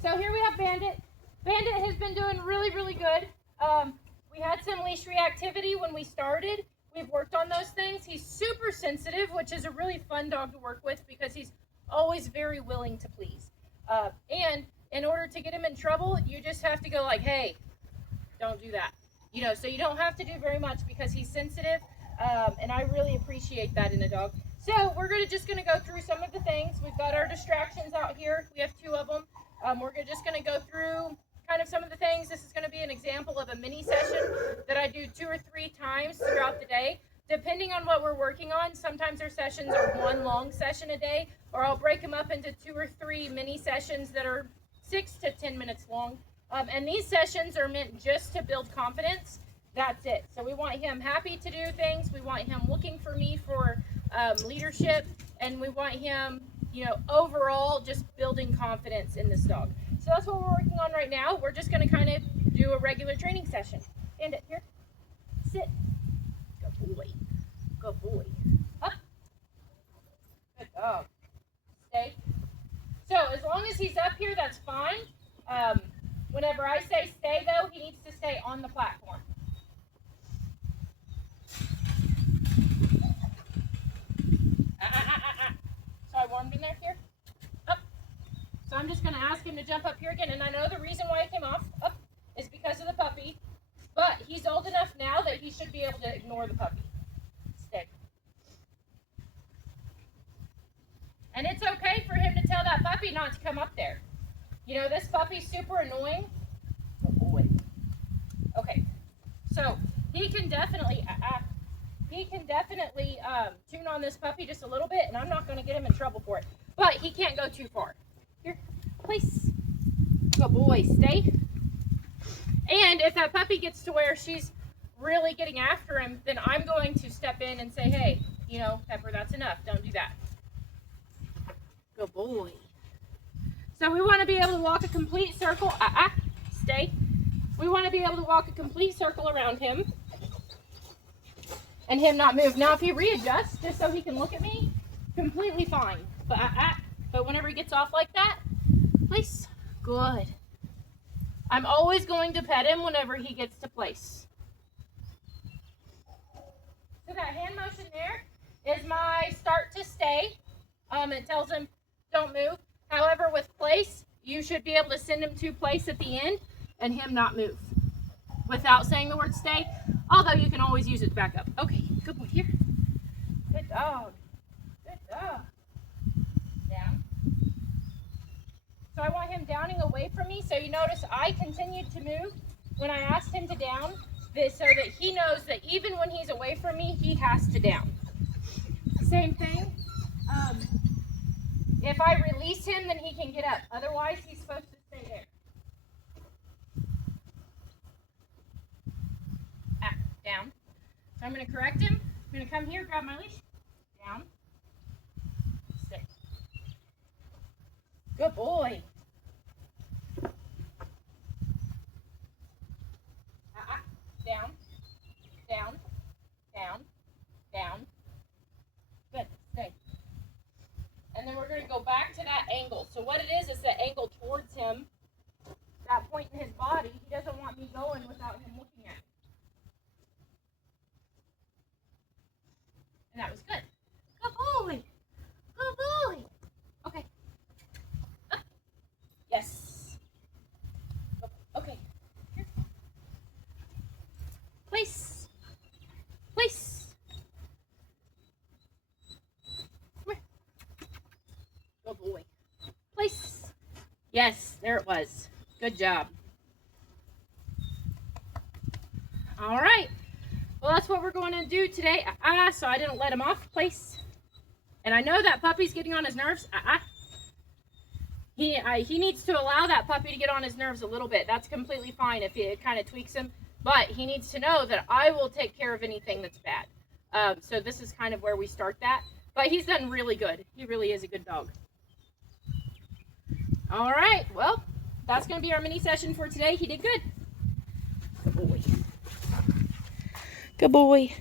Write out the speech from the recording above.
So here we have Bandit. Bandit has been doing really, really good. We had some leash reactivity when we started. We've worked on those things. He's super sensitive, which is a really fun dog to work with because he's always very willing to please. And in order to get him in trouble, you just have to go like, hey, don't do that. You know, so you don't have to do very much because he's sensitive. And I really appreciate that in a dog. So we're just going to go through some of the things. We've got our distractions out here. We have 2 of them. We're just going to go through kind of some of the things. This is going to be an example of a mini session that I do 2 or 3 times throughout the day. Depending on what we're working on, sometimes our sessions are 1 long session a day, or I'll break them up into 2 or 3 mini sessions that are 6 to 10 minutes long. And these sessions are meant just to build confidence. That's it. So we want him happy to do things. We want him looking for me for leadership, and we want him, you know, overall just building confidence in this dog. So that's what we're working on right now. We're just going to kind of do a regular training session. Bandit, here, sit. Good boy. Good boy. Up. Good dog. Stay. So as long as he's up here, that's fine. Whenever I say stay, though, he needs to stay on the platform. So I warmed in there here. Up. So I'm just going to ask him to jump up here again. And I know the reason why he came off up is because of the puppy. But he's old enough now that he should be able to ignore the puppy. Stay. And it's okay for him to tell that puppy not to come up there. You know, this puppy's super annoying. Oh boy. Okay. So he can definitely... tune on this puppy just a little bit, and I'm not going to get him in trouble for it. But he can't go too far. Here, place. Good boy, stay. And if that puppy gets to where she's really getting after him, then I'm going to step in and say, hey, you know, Pepper, that's enough. Don't do that. Good boy. So we want to be able to walk a complete circle. Stay. We want to be able to walk a complete circle around him. And him not move. Now, if he readjusts, just so he can look at me, completely fine. But whenever he gets off like that, place. Good. I'm always going to pet him whenever he gets to place. So that hand motion there is my start to stay. It tells him don't move. However, with place, you should be able to send him to place at the end and him not move without saying the word stay. Although you can always use it to back up. Okay, good boy. Here. Good dog. Good dog. Down. So I want him downing away from me. So you notice I continued to move when I asked him to down, so that he knows that even when he's away from me, he has to down. Same thing. If I release him, then he can get up. Otherwise, he's supposed to stay there. Down. So I'm going to correct him. I'm going to come here, grab my leash. Down. Sit. Good boy. Down. Down. Down. Down. Good. Stay. And then we're going to go back to that angle. So what it is the angle towards him. That point in his body. He doesn't want me going without him looking at me. And that was good. Good boy. Good boy. Okay. Up. Yes. Okay. Here. Place. Place. Come here. Good boy. Place. Yes, there it was. Good job. All right. Well, that's what we're going to do today. So I didn't let him off place. And I know that puppy's getting on his nerves. He needs to allow that puppy to get on his nerves a little bit. That's completely fine if it kind of tweaks him. But he needs to know that I will take care of anything that's bad. So this is kind of where we start that. But he's done really good. He really is a good dog. All right. Well, that's going to be our mini session for today. He did good. Good boy. Good boy.